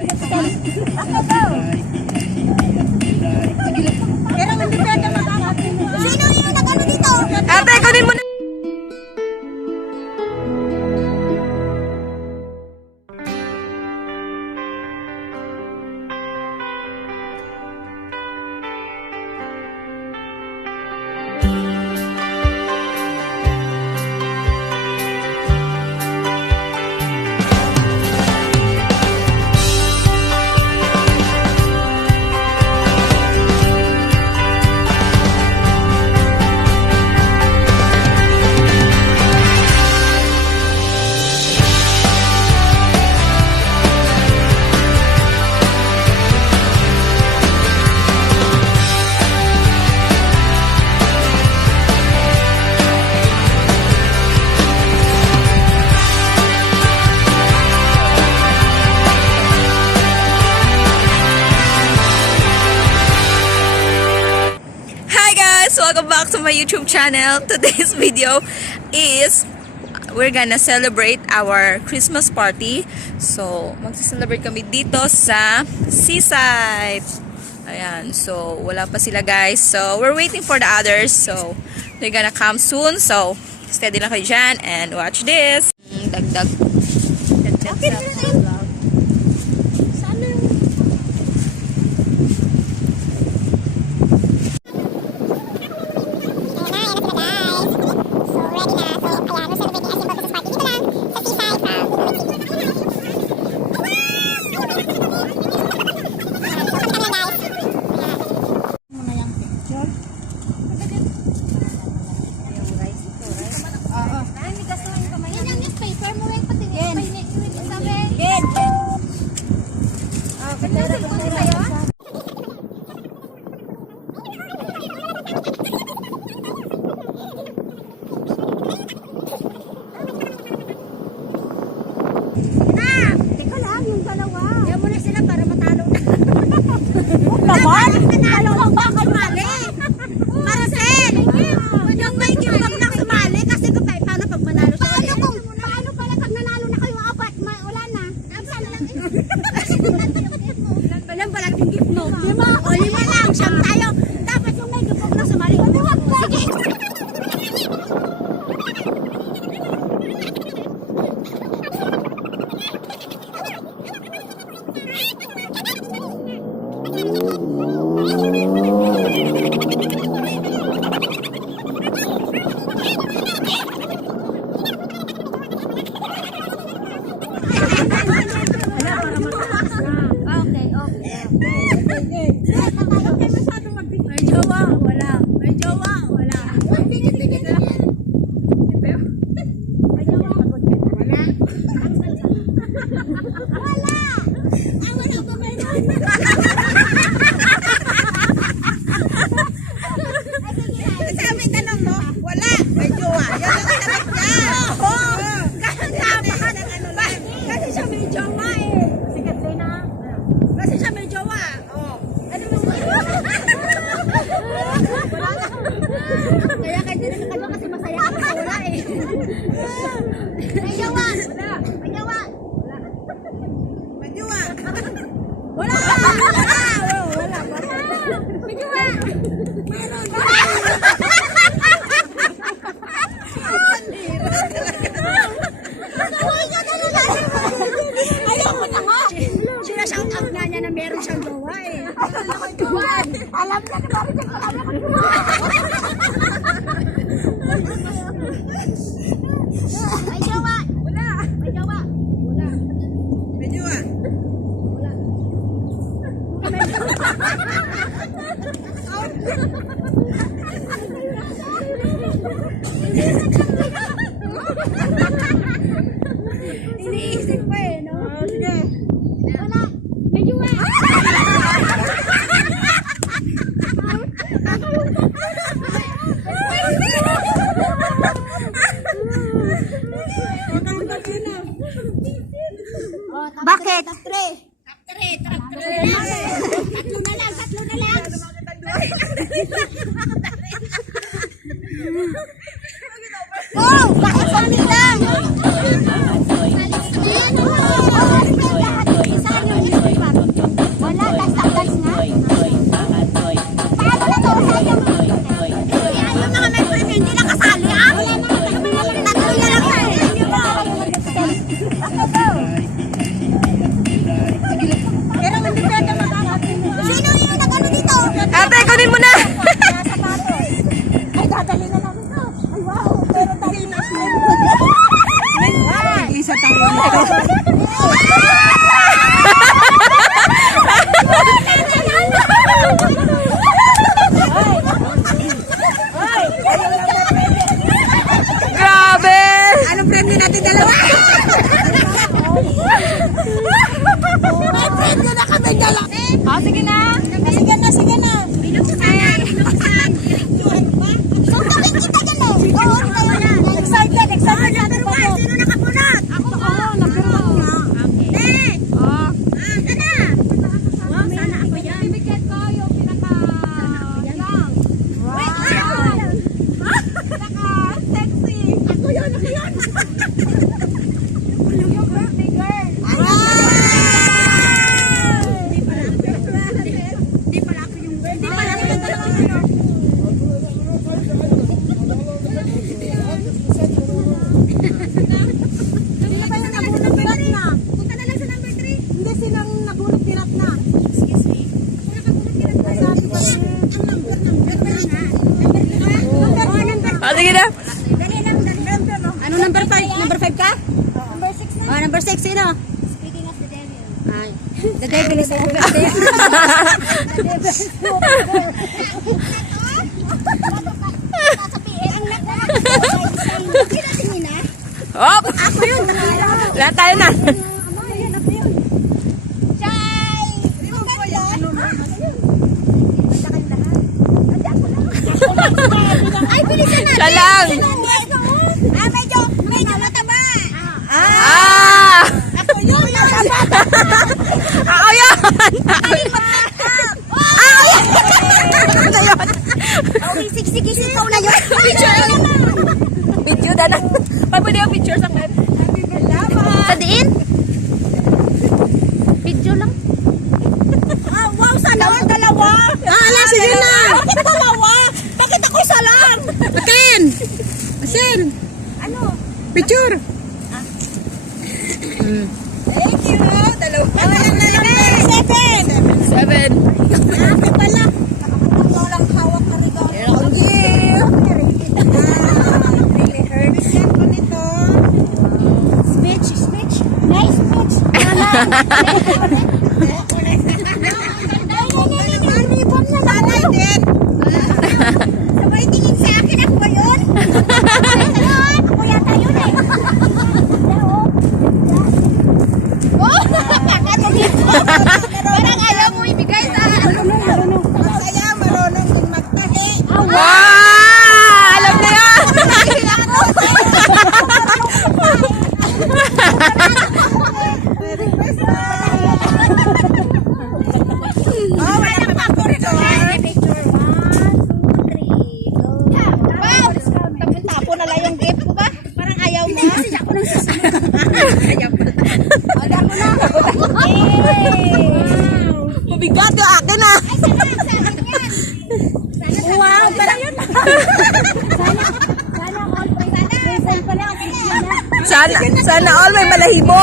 Sino yung nag-ano dito? Ate, kunin mo na. Welcome back to my YouTube channel. Today's video is we're gonna celebrate our Christmas party. So, magsa-celebrate kami dito sa seaside. Ayan, so wala pa sila guys. So, we're waiting for the others. So, they're gonna come soon. So, steady lang kayo dyan and watch this. Dagdag. Alam niya na bakit siya alam ko. May jowa. Wala. May jowa. Wala. May jowa. Wala. Iniisip pa eh, no? Sige. Wala. May jowa. Bakit? Top 3. Tatlo na lang. Oh, bakit sali lang? sinang nagulit-girat na? Excuse me. Sabi ko, ang number na. Oh, sige na. Dali lang, number, no? Ano number 5? Number 5 ka? Number 6 na. Oh, number 6, sino? Speaking of the devil. Ay, the devil is over there. The devil is over there. Sasabihin, ang nakakasin na. Hop! Ako yun, Lahat tayo na. Chay! Ay, bilisan natin! Siya lang! Medyo mataba! Ah! Ako yun! Ako yun! Ako yun! Ano yun? Okay, siksik ikaw na yun! Picture! Video na lang. Pwede yung picture sa akin. Sa diin? Video lang. Wow, sana all dalawa. Ala, sige na. Bakit dalawa? Bakit ako isa lang? Akin! Asin! Ano? Picture! Thank you. Dalawa. Seven. 7. Ate pala. Ikaw lang hawak na regalo. Ang gift. Really hurts. Yan ko nito. Speech. Nice speech. Nanay din. Sabay tingin sa akin. Ako ba yun? Ako yata yun eh. Oh! Ano dito? Parang ayaw mo ibigay sa... Marunong. Masaya, marunong din magtahi. Wow! Alam na yun! Oh, wala pa ako rito. Picture 1, 2, 3. Go. Wow! Tapon-tapon na lang yung gift ko ba? Parang ayaw mo. Kasi ako nang sasabi. Ayaw mo. Wala ko na. Mabigat yung akin ah! Ay, sana sa akin yan. Wow, parang yun. Sana all present pala ang picture na. Sana all may malahibo.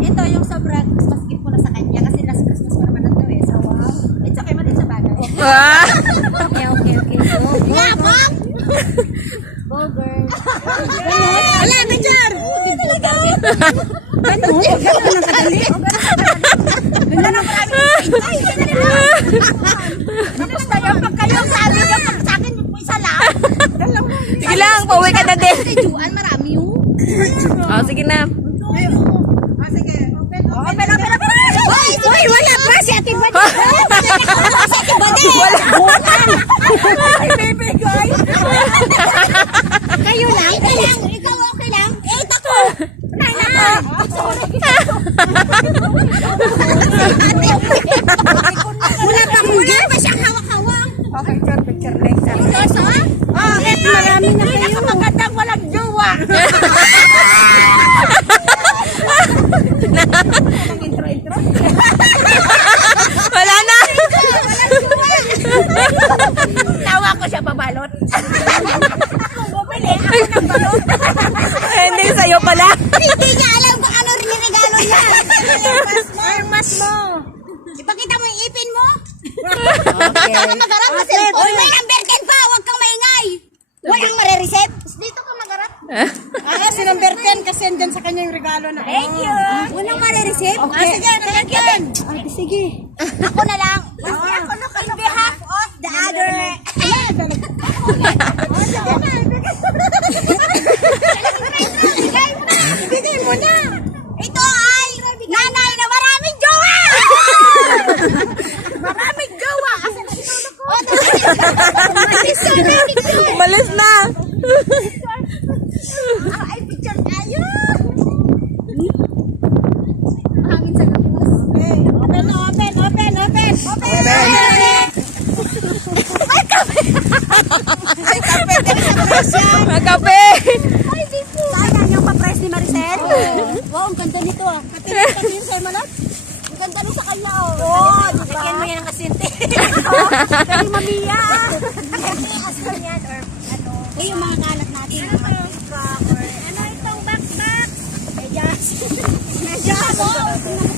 Ito yung sobrang Christmas gift ko na sa kanya kasi last Christmas ko naman na ito eh. So wow. It's okay man din sa bagay. Ah! Okay. Go. Yeah, mom! Go, girl. Wala, picture! Ano? Gano'n lang kadali? Gano'n lang kadali? Ay, gano'n lang. Kamusta yung pag kayo sabi niyo pag sa akin yung isa lang? Sige lang, pauwi ka na din. Kasi Juan, marami yung. Oh, sige na. Open. Hoy, wala pa si Ate Badi. Si Ate Badi. Wala. Ay, baby, guys. Kayo lang? Ikaw okay lang? Eh, ako. Nay na. Wala pa siyang hawak-hawak. Okay, picture next. Seryoso? Oh, marami na kayo. Pinakamagandang walang jowa. Wala na! Tawa ko siya pabalot. Ako bumili, ako ng balot. Hindi sa'yo pala. Hindi niya alam kung ano rin yung regalo niya. Yung mas mo. Ipakita mo yung ipin mo. Okay. Magarap kasi. Uy, may number 10 pa. Huwag kang maingay. Walang marireceive. Dito ka magarap. Si number 10 kasi andyan sa kanya yung regalo na. Thank you. Walang marireceive. Okay. Sige, thank you. Ay, sige. Ako na lang. Kasi ako na in behalf of the other. Bigay mo na. Ito ay nanay na maraming jowa. Maraming jowa. Asan na sinulo ko? Umalis na. Ay, picture tayo. Hangin sa labas. Open. Magkape. Sayang yung pa-press ni Maricel. Wow, ang ganda nito ah. Katingin sa'yo manat. Ang ganda nung sa kanya oh. Oo, diba? Lagyan mo yan ng kasinti. Kaya mamiya ah. Kasi asal yan or ano. Yung mga kalat natin. Mga tiktok or ano itong backpack. Yes. Nasya mo.